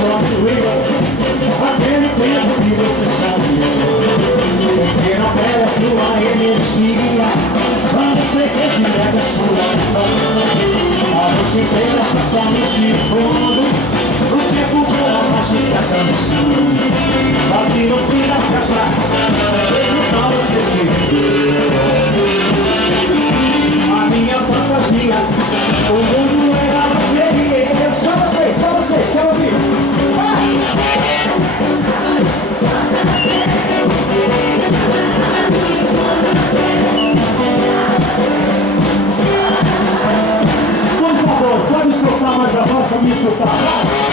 só doía. Aquele tempo que você sabia sentir na pele a sua energia. Quando peguei de leve a sua mão, a noite inteira passamos se fundo. O tempo voa, mágica canção. Quase no fim da festa, vejo pra você se ver. A minha fantasia, o mundo era você e eu. Só vocês, quero ouvir. Por favor, pode soltar mais a voz pra me escutar.